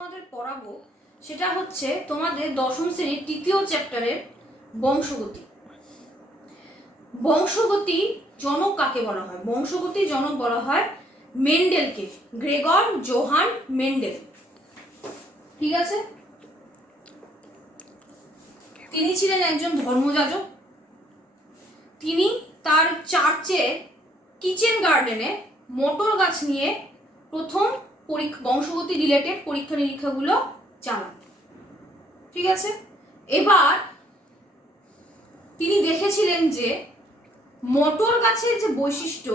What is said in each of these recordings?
তোমাদের পড়াবো সেটা হচ্ছে তোমাদের দশম শ্রেণীর তৃতীয় চ্যাপ্টারের বংশগতি। বংশগতি জনক কাকে বলা হয়? বংশগতি জনক বলা হয় মেন্ডেলকে, গ্রেগর জোহান মেন্ডেল। ঠিক আছে, তিনি ছিলেন একজন ধর্মযাজক। তিনি তার চার্চে কিচেন গার্ডেনে মটর গাছ নিয়ে প্রথম বংশগতি রিলেটেড পরীক্ষা নিরীক্ষাগুলো চালান। ঠিক আছে, এবার তিনি দেখেছিলেন যে মটর গাছের যে বৈশিষ্ট্য,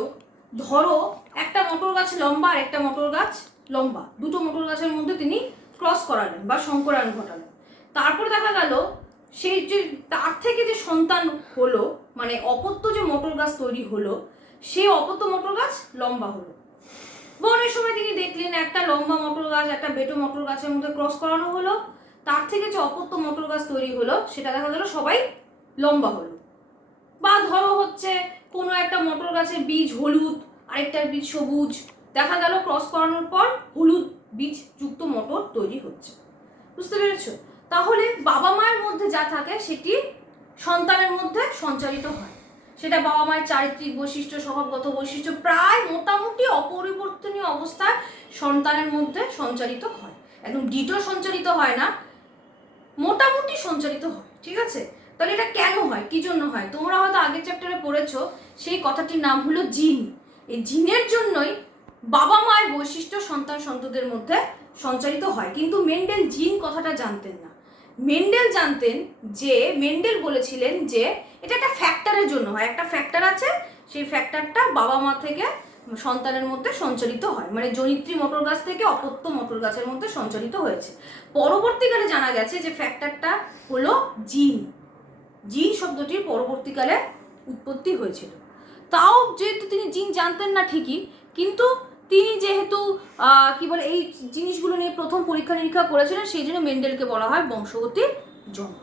ধরো একটা মটর গাছ লম্বা আর একটা মটর গাছ লম্বা, দুটো মটর গাছের মধ্যে তিনি ক্রস করালেন বা সংকরায়ন ঘটালেন। তারপর দেখা গেল সেই যে তার থেকে যে সন্তান হলো, মানে অপত্য যে মটর গাছ তৈরি হলো, সেই অপত্য মটর গাছ লম্বা হলো। বনের সময় তিনি দেখলেন একটা লম্বা মটর গাছ একটা বেটো মটর গাছের মধ্যে ক্রস করানো হলো, তার থেকে যে অপত্য মটর গাছ তৈরি হলো সেটা দেখা গেল সবাই লম্বা হলো। বা ধরো হচ্ছে কোনো একটা মটর গাছের বীজ হলুদ, আরেকটার বীজ সবুজ, দেখা গেল ক্রস করানোর পর হলুদ বীজ যুক্ত মটর তৈরি হচ্ছে। বুঝতে পেরেছ? তাহলে বাবা মায়ের মধ্যে যা থাকে সেটি সন্তানের মধ্যে সঞ্চারিত হয়। সেটা বাবা মায়ের চারিত্রিক বৈশিষ্ট্য, স্বভাবগত বৈশিষ্ট্য প্রায় মোটামুটি অপরিবর্তনীয় অবস্থায় সন্তানের মধ্যে সঞ্চারিত হয়। একদম ডিটো সঞ্চারিত হয় না, মোটামুটি সঞ্চারিত হয়। ঠিক আছে, তাহলে এটা কেন হয়, কি জন্য হয়? তোমরা হয়তো আগের চ্যাপ্টারে পড়েছো, সেই কথাটির নাম হলো জিন। এই জিনের জন্যই বাবা মায়ের বৈশিষ্ট্য সন্তান সন্ততিদের মধ্যে সঞ্চারিত হয়। কিন্তু মেন্ডেল জিন কথাটা জানতেন না। মেন্ডেল জানতেন যে, মেন্ডেল বলেছিলেন যে এটা একটা ফ্যাক্টরের জন্য হয়, একটা ফ্যাক্টর আছে, সেই ফ্যাক্টরটা বাবা মা থেকে সন্তানের মধ্যে সঞ্চারিত হয়, মানে জনিত্রী মটর গাছ থেকে অপত্য মটর গাছের মধ্যে সঞ্চারিত হয়েছে। পরবর্তীকালে জানা গেছে যে ফ্যাক্টরটা হলো জিন। জিন শব্দটির পরবর্তীকালে উৎপত্তি হয়েছিল। তাও যেহেতু তিনি জিন জানতেন না ঠিকই, কিন্তু তিনি যেহেতু কি বলে এই জিনিসগুলো নিয়ে প্রথম পরীক্ষা নিরীক্ষা করেছিলেন, সেই জন্য মেন্ডেলকে বলা হয় বংশগতির জনক।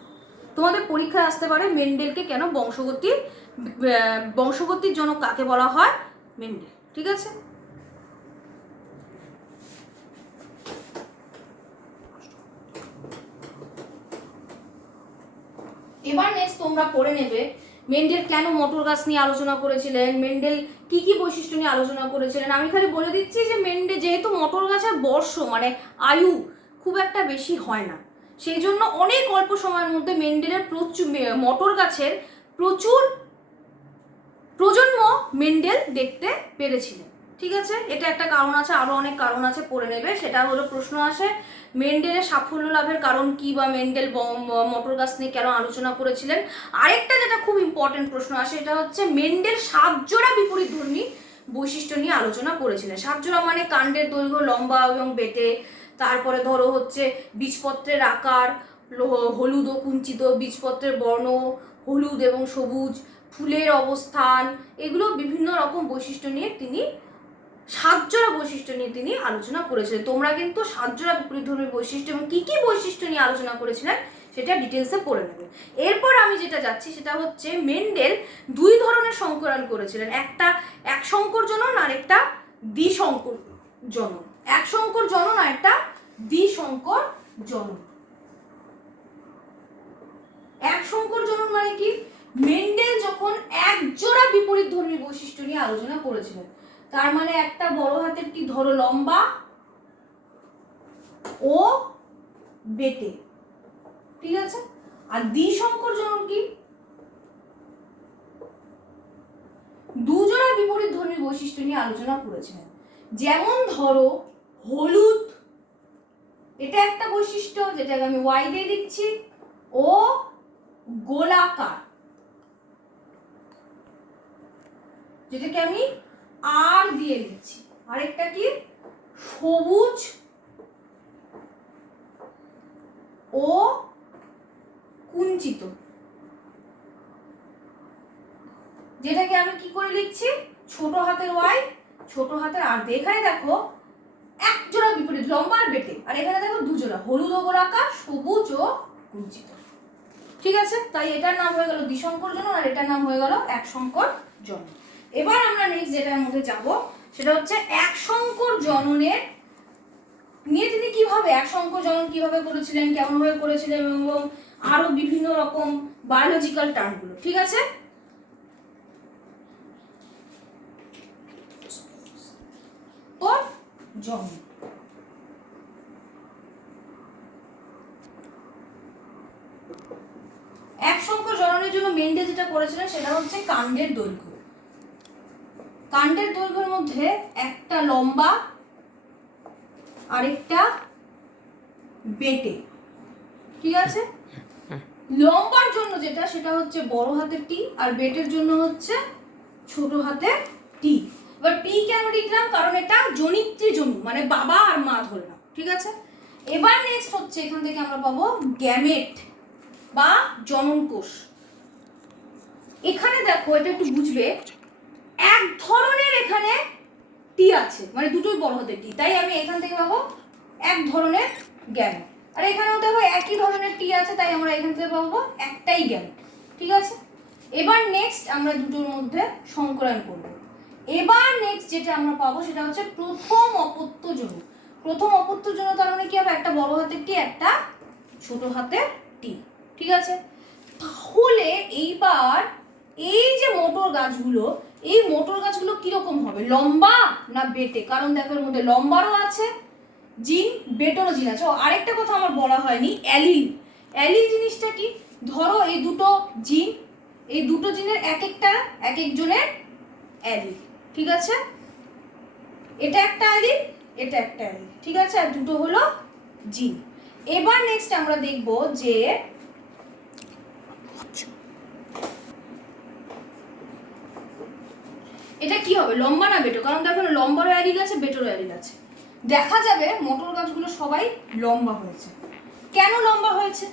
তোমাদের পরীক্ষায় আসতে পারে মেন্ডেলকে কেন বংশগতির জনক কাকে বলা হয়? মেন্ডেল। ঠিক আছে, এবার নেক্সট তোমরা পড়ে নেবে মেন্ডেল কেন মটর গাছ নিয়ে আলোচনা করেছিলেন, মেন্ডেল কি কি বৈশিষ্ট্য নিয়ে আলোচনা করেছিলেন। আমি খালি বলে দিচ্ছি যে মেন্ডেল যেহেতু মটর গাছের বর্ষ মানে আয়ু খুব একটা বেশি হয় না, সেই জন্য অনেক অল্প সময়ের মধ্যে মেন্ডেলের মটর গাছের প্রচুর প্রজন্ম মেন্ডেল দেখতে পেরেছিলেন। ঠিক আছে, এটা একটা কারণ আছে, আরো অনেক কারণ আছে, পড়ে নেবে। সেটা হলো প্রশ্ন আসে মেন্ডেলের সাফল্য লাভের কারণ কি, বা মেন্ডেল মটর গাছ নিয়ে কেন আলোচনা করেছিলেন। আরেকটা যেটা খুব ইম্পর্টেন্ট প্রশ্ন আসে, এটা হচ্ছে মেন্ডেল 7 জোড়া বিপরীতধর্মী বৈশিষ্ট্য নিয়ে আলোচনা করেছিলেন। 7 জোড়া মানে কাণ্ডের দৈর্ঘ্য লম্বা এবং বেটে, তারপরে ধরো হচ্ছে বীজপত্রের আকার হলুদ ও কুঞ্চিত, বীজপত্রের বর্ণ হলুদ এবং সবুজ, ফুলের অবস্থান, এগুলো বিভিন্ন রকম বৈশিষ্ট্য নিয়ে তিনি 7 জোড়া বৈশিষ্ট্য নিয়ে তিনি আলোচনা করেছিলেন। তোমরা কিন্তু 7 জোড়া বিপরীতধর্মী বৈশিষ্ট্য এবং কি কি বৈশিষ্ট্য নিয়ে আলোচনা করেছিলেন সেটা ডিটেলসে পড়ে নেবে। এরপর আমি যেটা যাচ্ছি সেটা হচ্ছে মেন্ডেল 2 ধরনের সংকরণ করেছিলেন, একটা এক সংকর জনন আর একটা দ্বিসংকর জনন। এক সংকর জনন আর একটা দ্বিসংকর জনন। এক সংকর জনন মানে কি? মেন্ডেল যখন এক জোড়া বিপরীতধর্মী বৈশিষ্ট্য নিয়ে আলোচনা করেছিলেন, তার মানে একটা বড় হাতের টি ধরো লম্বা ও বেটে। ঠিক আছে, আর দ্বিসংকর জনন কি? দুজোড়া বিপরীতধর্মী বৈশিষ্ট্য নিয়ে আলোচনা করেছিলেন। যেমন ধরো হলুদ, এটা একটা বৈশিষ্ট্য যেটাকে আমি ওয়াই দিয়ে লিখছি, ও গোলাকার যেটাকে আমি আর দিয়ে লিখছি। আরেকটা কি? সবুজ ও কুঞ্চিত, যেটাকে আমি কি করে লিখছি? ছোট হাতের ওয়াই ছোট হাতের আর দিয়ে। এখানে দেখো এক জোড়া বিপরীত লম্বা আর বেটে, আর এখানে দেখো 2 জোড়া হলুদ ও গোলাকার, সবুজ ও কুঞ্চিত। ঠিক আছে, তাই এটার নাম হয়ে গেল দ্বিসংকর জনন আর এটার নাম হয়ে গেল এক সংকর জনন। এবার আমরা নেক্সট যেটার মধ্যে যাব সেটা হচ্ছে এক সংকর জননের নিয়ে তিনি কিভাবে এক সংকর জনন কিভাবে করেছিলেন, কেমনভাবে করেছিলেন, এবং আরো বিভিন্ন রকম বায়োলজিক্যাল টার্মগুলো, ঠিক আছে? ওর জন্ম এক সংকর জননের জন্য মেন্ডেল যেটা করেছিলেন সেটা হচ্ছে কাণ্ডের দৈর্ঘ্য। কাণ্ডের দৈর্ঘ্যের মধ্যে একটা লম্বা আরেকটা বেটে, ঠিক আছে? লম্বার জন্য যেটা সেটা হচ্ছে বড় হাতের টি, আর বেটের জন্য হচ্ছে ছোট হাতের টি। এবার টি কেন লিখলাম, কারণ এটা জনিত্রী জন্ম, মানে বাবা আর মা ধরলাম, ঠিক আছে? এবার নেক্সট হচ্ছে এখান থেকে আমরা পাবো গ্যামেট বা জনন কোষ। এখানে দেখো, এটা একটু বুঝবে, এক ধরনের এখানে টি আছে, মানে দুটোই বড় হাতের টি, তাই আমি এখান থেকে পাবো এক ধরনের গ্যামেট। আর এখানেও দেখো একই ধরনের টি আছে, তাই আমরা এখান থেকে পাবো একটাই গ্যামেট, ঠিক আছে? এবার নেক্সট আমরা দুটোর মধ্যে সংকরায়ন করব। এবার নেক্সট যেটা আমরা পাবো সেটা হচ্ছে প্রথম অপত্যজনু। প্রথম অপত্যজনু তার মানে কি হবে, একটা বড় হাতের টি একটা ছোট হাতের টি, ঠিক আছে? তাহলে এইবার এই যে মোটর গাছগুলো, এই মোটর গাছগুলো কিরকম হবে, লম্বা না বেটে? কারণ দেখো এর মধ্যে লম্বারও আছে জিন, বেটেরও জিন আছে। ও আরেকটা কথা আমার বলা হয়নি, অ্যালিল। অ্যালিল জিনিসটা কি, ধরো এই দুটো জিন, এই দুটো জিনের এক একটা এক একজনের অ্যালিল, ঠিক আছে? এটা একটা অ্যালিল, এটা একটা অ্যালিল, ঠিক আছে? আর দুটো হলো জিন। এবার নেক্সট আমরা দেখব যে এটা কি হবে, লম্বা না বেটো? কারণ দেখো লম্বারও অ্যালিল আছে, বেটোরও অ্যালিল আছে। দেখা যাবে মোটর গাছগুলো সবাই লম্বা হয়েছে। কেন লম্বা হয়েছে?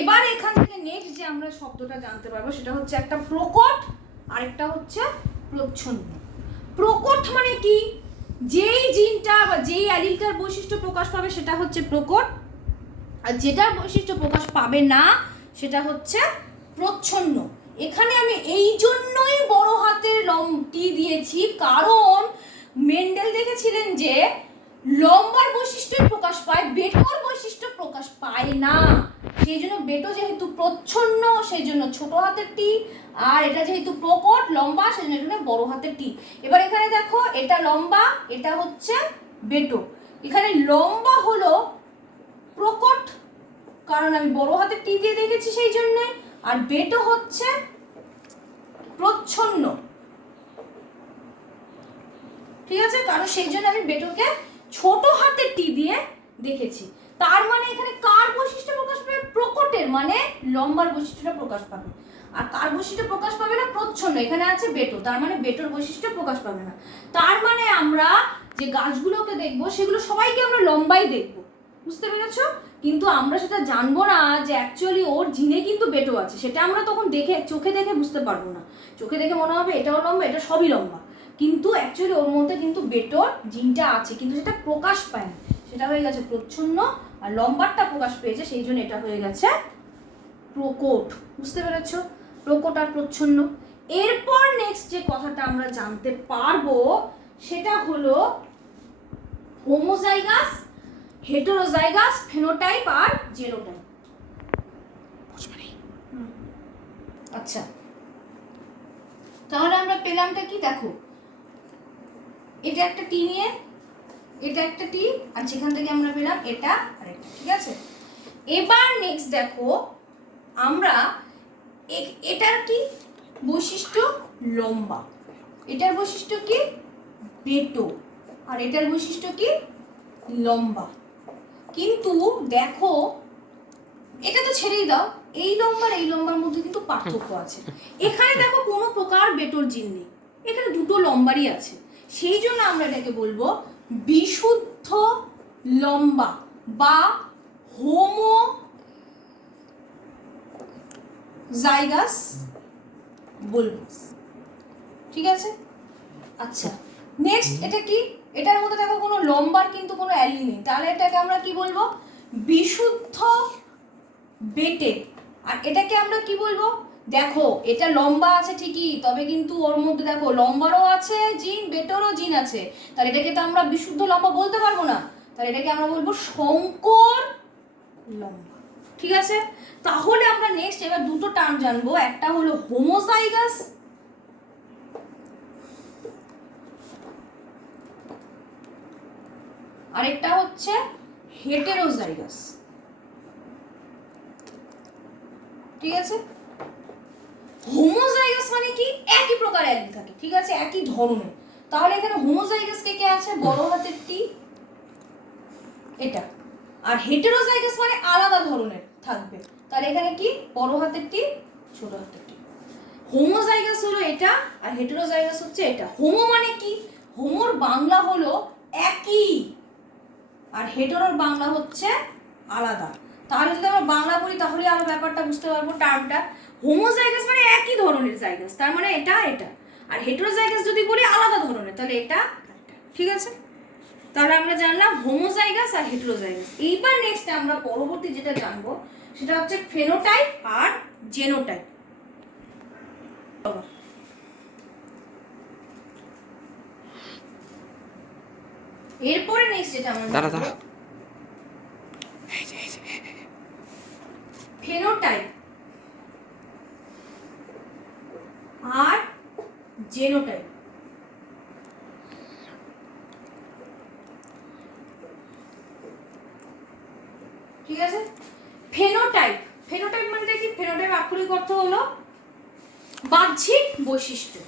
এবার এখান থেকে নেক্সট যে আমরা শব্দটা জানতে পারবো সেটা হচ্ছে একটা প্রকট, আরেকটা হচ্ছে প্রচ্ছন্ন। প্রকট মানে কি, যেই জিনটা বা যেই অ্যালিলটার বৈশিষ্ট্য প্রকাশ পাবে সেটা হচ্ছে প্রকট, আর যেটার বৈশিষ্ট্য প্রকাশ পাবে না সেটা হচ্ছে প্রচ্ছন্ন। এখানে আমি এই জন্যই বড় হাতের টি দিয়েছি, কারণ মেন্ডেল দেখেছিলেন যে লম্বার বৈশিষ্ট্যই প্রকাশ পায়, বেটোর বৈশিষ্ট্য প্রকাশ পায় না। সেই জন্য বেটো যেহেতু প্রচ্ছন্ন সেই জন্য ছোট হাতের টি, আর এটা যেহেতু প্রকট লম্বা সেই জন্য এটা বড় হাতের টি। এবার এখানে দেখো, এটা লম্বা, এটা হচ্ছে বেটো। এখানে লম্বা হলো প্রকট, কারণ আমি বড় হাতের টি দিয়ে দেখেছি সেই জন্যই, আর বেটো হচ্ছে প্রচ্ছন্ন, ঠিক আছে? কারণ সেই জন্য আমি বেটোকে ছোট হাতের টি দিয়ে দেখেছি। তার মানে এখানে কার বৈশিষ্ট্য প্রকাশ পাবে, প্রকটের, মানে লম্বার বৈশিষ্ট্যটা প্রকাশ পাবে। আর কার বৈশিষ্ট্য প্রকাশ পাবে না, প্রচ্ছন্ন। এখানে আছে বেটো, তার মানে বেটোর বৈশিষ্ট্য প্রকাশ পাবে না। তার মানে আমরা যে গাছগুলোকে দেখবো সেগুলো সবাইকে আমরা লম্বাই দেখবো, বুঝতে পেরেছো? কিন্তু আমরা সেটা জানবো না যে অ্যাকচুয়ালি ওর জিনে কিন্তু বেটো আছে, সেটা আমরা তখন দেখে চোখে দেখে বুঝতে পারবো না। চোখে দেখে মনে হবে এটাও লম্বা, এটা সবই লম্বা, কিন্তু অ্যাকচুয়ালি ওর মধ্যে কিন্তু বেটোর জিনটা আছে, কিন্তু সেটা প্রকাশ পায়নি, সেটা হয়ে গেছে প্রচ্ছন্ন। আর লম্বারটা প্রকাশ পেয়েছে সেই জন্য এটা হয়ে গেছে প্রকট, বুঝতে পেরেছো? প্রকট আর প্রচ্ছন্ন। এরপর নেক্সট যে কথাটা আমরা জানতে পারবো সেটা হলো হোমোজাইগাস, হেটেরোজাইগাস, ফেনোটাইপ আর জেনোটাইপ। আচ্ছা, তাহলে আমরা পেলামটা কি, দেখো এটা একটা টি নিয়ে, এটা একটা টি, আর যেখান থেকে আমরা পেলাম এটা আরেকটা, ঠিক আছে? এবার নেক্সট দেখো আমরা এটার কি বৈশিষ্ট্য, লম্বা, এটার বৈশিষ্ট্য কি বেটো, আর এটার বৈশিষ্ট্য কি লম্বা। কিন্তু দেখো এটা তো ছেড়েই দাও, এই লম্বার এই লম্বার মধ্যে কিন্তু পার্থক্য আছে। এখানে দেখো কোনো প্রকার বেটোর জিন নেই, এখানে দুটো লম্বারই আছে, সেই জন্য আমরা এটাকে বলবো বিশুদ্ধ লম্বা বা হোমোজাইগাস বলবো, ঠিক আছে? আচ্ছা, নেক্সট এটা কি, এটার মধ্যে দেখো কোনো লম্বার কিন্তু কোনো অ্যালিল নেই, তাহলে এটাকে আমরা কি বলবো, বিশুদ্ধ বেটে। আর এটাকে আমরা কি বলবো, দেখো এটা লম্বা আছে ঠিকই, তবে কিন্তু ওর মধ্যে দেখো লম্বারও আছে জিন, বেটোরও জিন আছে, তাহলে এটাকে তো আমরা বিশুদ্ধ লম্বা বলতে পারবো না। তাহলে এটাকে আমরা বলবো শঙ্কর লম্বা। ঠিক আছে, তাহলে আমরা নেক্সট এবার দুটো টার্ম জানবো, একটা হলো হোমোজাইগাস, আরেকটা হচ্ছে হেটেরোজাইগাস। ঠিক আছে, হোমোজাইগাস মানে কি একই প্রকার অ্যালিল থাকে, ঠিক আছে, একই ধরনের। তাহলে এখানে হোমোজাইগাস কে কে আছে, বড় হাতের টি এটা, আর হেটেরোজাইগাস মানে আলাদা ধরনের থাকবে, তাহলে এখানে কি বড় হাতের টি ছোট হাতের টি। হোমোজাইগাস হলো এটা আর হেটেরোজাইগাস হচ্ছে এটা। হোমো মানে কি, হোমোর বাংলা হলো একই আর হেটেরোর বাংলা হচ্ছে আলাদা। তাহলে যদি আমরা বাংলা বলি তাহলে আরো ব্যাপারটা বুঝতে পারবো টার্মটা। হোমোজাইগাস মানে একই ধরনের জাইগাস, তার মানে এটা এটা, আর হেটেরোজাইগাস যদি বলি আলাদা ধরনের তাহলে এটা। ঠিক আছে, তাহলে আমরা জানলাম হোমোজাইগাস আর হেটেরোজাইগাস। এইবার নেক্সট আমরা পরবর্তী যেটা জানবো সেটা হচ্ছে ফেনোটাইপ আর জেনোটাইপ। এরপরে নেক্সট যেটা আমরা জানবো ফেনোটাইপ আর জেনোটাইপ। ঠিক আছে, ফেনোটাইপ, ফেনোটাইপ মানে কি, ফেনোটাইপ আক্ষরিক অর্থ হলো বাহ্যিক বৈশিষ্ট্য,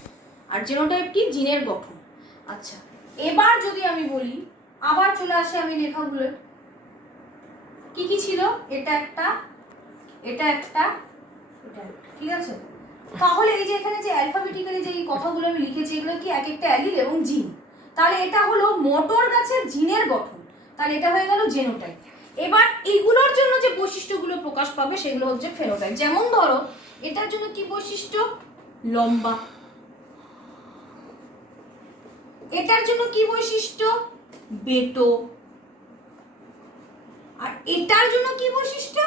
আর জেনোটাইপ কি, জিনের গঠন। আচ্ছা, এবার যদি আমি বলি, আবার চলে আসে আমি লেখাগুলো কি কি ছিল, এটা একটা, এটা একটা, এটা একটা। ঠিক আছে, তাহলে এই যে এখানে যে অ্যালফাবেটিক্যালি যে এই কথাগুলো আমি লিখেছি এগুলো কি এক একটা অ্যালিল এবং জিন। তাহলে এটা হলো মটর গাছের জিনের গঠন, তাহলে এটা হয়ে গেল জেনোটাইপ। এবার এইগুলোর জন্য যে বৈশিষ্ট্যগুলো প্রকাশ পাবে সেগুলো হচ্ছে ফেনোটাইপ। যেমন ধরো এটার জন্য কি বৈশিষ্ট্য, লম্বা। এটার জন্য কি বৈশিষ্ট্য, বেটো। আর এটার জন্য কি বৈশিষ্ট্য,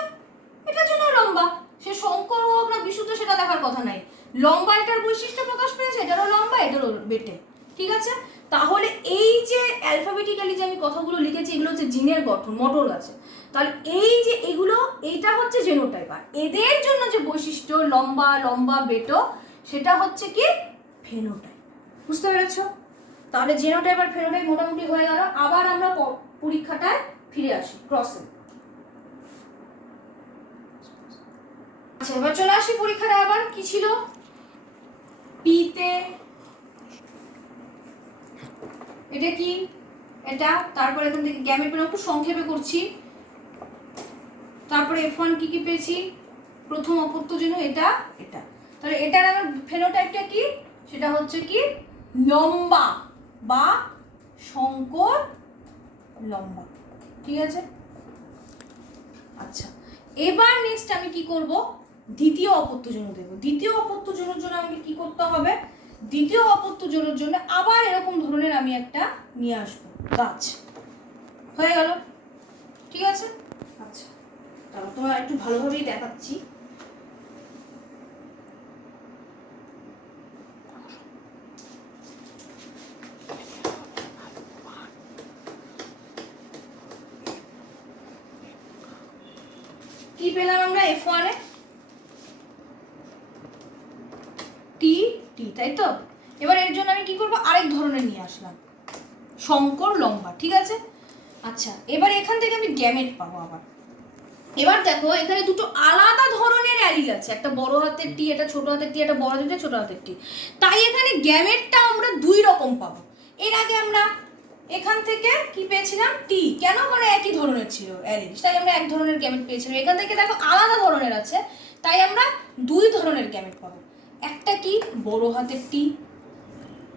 এটার জন্য লম্বা। সে শঙ্কর হোক না বিশুদ্ধ সেটা দেখার কথা নাই, লম্বা এটার বৈশিষ্ট্য প্রকাশ পেয়েছে, এটারও লম্বা এটারও বেটে। ঠিক আছে, তাহলে এই যে অ্যালফাবেটিক্যালি যে আমি কথাগুলো লিখেছি এগুলো হচ্ছে জিনের গঠন মটর আছে। তাহলে এই যে এগুলো এইটা হচ্ছে জেনোটাইপ, আর এদের জন্য যে বৈশিষ্ট্য লম্বা লম্বা বেটো সেটা হচ্ছে কি ফেনোটাইপ। বুঝতে পেরেছো? তাহলে জেনোটাইপ আর ফেনোটাইপ মোটামুটি হয়ে গেল। আবার আমরা পরীক্ষাটায় ফিরে আসি, ক্রসে। আচ্ছা, এবার চলে আসি পরীক্ষাটা। আবার কি ছিল, পিতে এটা কি, এটা, তারপর এখান থেকে গ্যামেট পেলাম, একটু সংক্ষেপে করছি। তারপরে F1 কি কি পেয়েছি, প্রথম অপত্যজন্য এটা এটা। তাহলে এটার আমার ফেনোটাইপটা কি, সেটা হচ্ছে কি লম্বা বা শঙ্কর লম্বা। ঠিক আছে, আচ্ছা এবার নেক্সট আমি কি করব, দ্বিতীয় অপত্যজন্য দেব। দ্বিতীয় অপত্যজনের জন্য আমাকে কি করতে হবে, দ্বিতীয় অপত্যজনের জন্য আবার এরকম ধরনের আমি একটা নিয়ে আসবো গাছ। হয়ে গেল? ঠিক আছে, আচ্ছা তাহলে তোমার একটু ভালোভাবেই দেখাচ্ছি। কি পেলাম আমরা F1 এ, টি টি, তাই তো? এবার এর জন্য আমি কি করব, আরেক ধরনের নিয়ে আসলাম, শঙ্কর লম্বা। ঠিক আছে, আচ্ছা এবার এখান থেকে আমি গ্যামেট পাবো আবার। এবার দেখো এখানে দুটো আলাদা ধরনের অ্যালিল আছে, একটা বড় হাতের টি, এটা ছোট হাতের টি, একটা বড় হাতের ছোট হাতের টি। তাই এখানে গ্যামেটটা আমরা দুই রকম পাবো। এর আগে আমরা এখান থেকে কি পেয়েছিলাম, টি, কেন, কারণ একই ধরনের ছিল অ্যালিল, তাই আমরা এক ধরনের গ্যামেট পেয়েছিলাম। এখান থেকে দেখো আলাদা ধরনের আছে, তাই আমরা দুই ধরনের গ্যামেট পাবো। একটা কি বড় হাতের টি,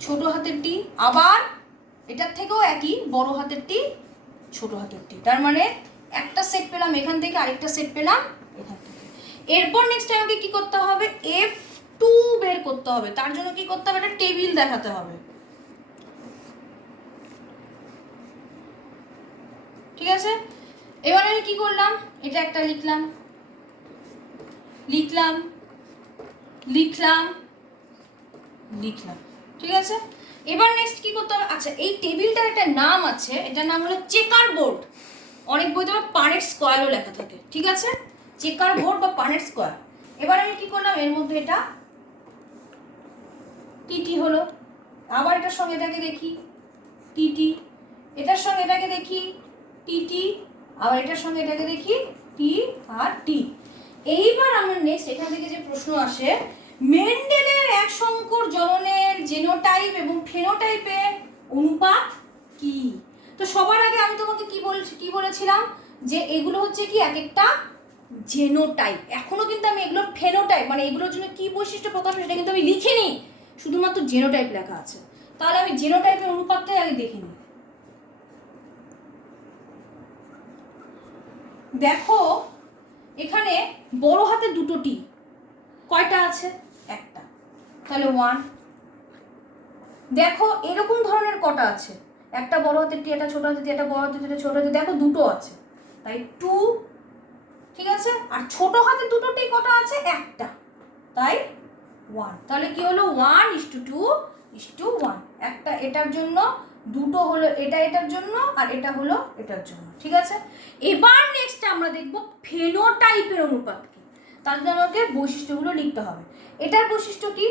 ছোট হাতের টি, আবার এটার থেকেও একই বড় হাতের টি, ছোট হাতের টি। তার মানে একটা সেট পেলাম এখান থেকে, আরেকটা সেট পেলাম এখান থেকে। এরপর নেক্সট আমাকে কি করতে হবে, F2 বের করতে হবে। তার জন্য কি করতে হবে, একটা টেবিল দেখাতে হবে। ঠিক আছে, এবার আমি কি করলাম, এটা একটা লিখলাম, লিখলাম লিখলাম লিখলাম। ঠিক আছে, এবার নেক্সট কি করতে হবে, আচ্ছা এই টেবিলটার একটা নাম আছে, এটার নাম হলো চেকার বোর্ড। অনেক বইতে পানেট স্কোয়ারও লেখা থাকে, ঠিক আছে, চেকার বোর্ড বা পানেট স্কোয়ার। এবার আমি কি করলাম, এর মধ্যে এটা টিটি হলো, আবার এটার সঙ্গে এটাকে দেখি টিটি, এটার সঙ্গে এটাকে দেখি টিটি, আবার এটার সঙ্গে এটাকে দেখি টি আর টি। এইবার আমার নেক্সট এখান থেকে যে প্রশ্ন আসে, মেন্ডেলের এক সংকর জননের জেনোটাইপ এবং ফেনোটাইপের অনুপাত কি? তো সবার আগে আমি তোমাকে কি বলেছিলাম যে এগুলো হচ্ছে কি এক একটা জেনোটাইপ। এখনো কিন্তু আমি এগুলোর ফেনোটাইপ মানে এগুলোর জন্য কি বৈশিষ্ট্য প্রকাশ হয় সেটা কিন্তু আমি লিখিনি, শুধুমাত্র জেনোটাইপ লেখা আছে। তাহলে আমি জেনোটাইপের অনুপাতটাই আগে দেখে নিই। দেখো এখানে বড় হাতে দুটো টি, কয়টা আছে? একটা, তাহলে 1। দেখো এরকম ধরনের কটা আছে, একটা বড় হাতের টি, একটা ছোট হাতের টি, একটা বড় হাতের টি, একটা ছোট হাতের, দেখো দুটো আছে, তাই 2, ঠিক আছে। আর ছোট হাতের দুটো টি কটা আছে? একটা, তাই 1। তাহলে কি হলো 1:2:1, একটা এটার জন্য, দুটো হলো এটা এটার জন্য, আর এটা হলো এটার জন্য, ঠিক আছে। এবার নেক্সট আমরা দেখব ফেনোটাইপের অনুপাত কি। তার জন্য আমাকে বৈশিষ্ট্যগুলো লিখতে হবে। এটার বৈশিষ্ট্য কি?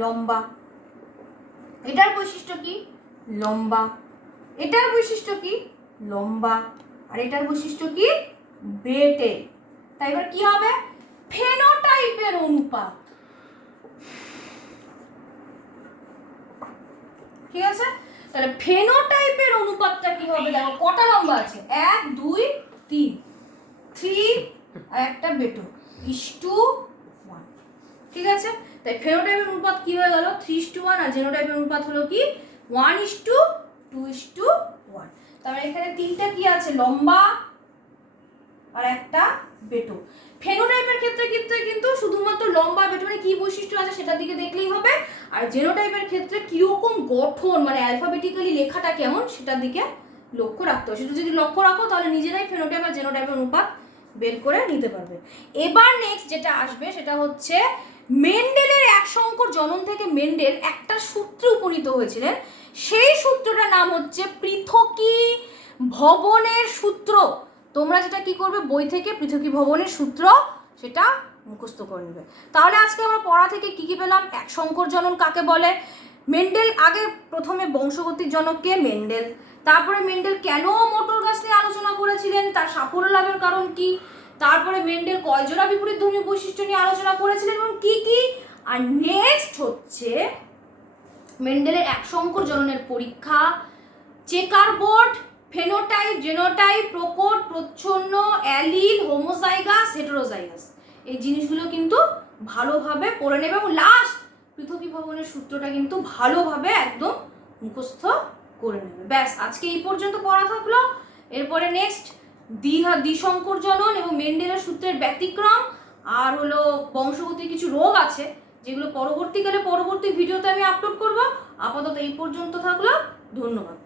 লম্বা। এটার বৈশিষ্ট্য কি? লম্বা। এটার বৈশিষ্ট্য কি? লম্বা। আর এটার বৈশিষ্ট্য কি? বেটে। তাই এবার কি হবে? ফেনোটাইপের অনুপাত, ঠিক আছে। তাহলে ফেনোটাইপের অনুপাতটা কি হবে? দেখো কটা লম্বা আছে, 1 2 3, 3 আর একটা বেটো (1), ঠিক আছে। তাই ফেনোটাইপের অনুপাত কি হয়ে গেল? 3:1। আর জেনোটাইপের অনুপাত হলো কি? 1:2:1। তাহলে এখানে তিনটা কি আছে? লম্বা আর একটা বেটো। ফেনোটাইপের ক্ষেত্রে কিন্তু শুধুমাত্র লম্বা বেটো মানে কি বৈশিষ্ট্য আছে সেটার দিকে দেখলেই হবে। আর জেনোটাইপের ক্ষেত্রে কিরকম গঠন মানে অ্যালফাবেটিক্যালি লেখাটা কেমন সেটার দিকে লক্ষ্য রাখতে হবে। সেটা যদি লক্ষ্য রাখো তাহলে নিজেরাই ফেনোটাইপ আর জেনোটাইপের অনুপাত বের করে নিতে পারবে। এবার নেক্সট যেটা আসবে সেটা হচ্ছে মেন্ডেলের এক সংকর জনন থেকে মেন্ডেল একটা সূত্রে উপনীত হয়েছিলেন, সেই সূত্রটার নাম হচ্ছে পৃথকীভবনের সূত্র। তোমরা যেটা কি করবে, বই থেকে পৃথকীভবনের সূত্র সেটা মুখস্থ করে নেবে। তাহলে আজকে আমরা পড়া থেকে কি কি পেলাম? এক সংকর জনন কাকে বলে, মেন্ডেল আগে প্রথমে বংশগতির জনককে মেন্ডেল, তারপরে মেন্ডেল কেন মোটর গাছ নিয়ে আলোচনা করেছিলেন, তার সাফল্য লাভের কারণ কি, তারপরে মেন্ডেল কয় জোড়া বিপরীতধর্মী বৈশিষ্ট্য নিয়ে আলোচনা করেছিলেন এবং কি কি। আর নেক্সট হচ্ছে মেন্ডেলের এক সংকর জননের পরীক্ষা, চেকার বোর্ড, ফেনোটাইপ, জেনোটাইপ, প্রকট, প্রচ্ছন্ন, অ্যালিল, হোমোজাইগাস, হেটেরোজাইগাস, এই জিনিসগুলো কিন্তু ভালোভাবে পড়ে নেবে এবং লাস্ট পৃথকীভবনের সূত্রটা কিন্তু ভালোভাবে একদম মুখস্থ করে নেবে। ব্যাস আজকে এই পর্যন্ত পড়া থাকলো। এরপরে নেক্সট দ্বিসংকর জনন এবং মেন্ডেলের সূত্রের ব্যতিক্রম আর হলো বংশগতির কিছু রোগ আছে যেগুলো পরবর্তী ভিডিওতে আমি আপলোড করব। আপাতত এই পর্যন্ত থাকলো, ধন্যবাদ।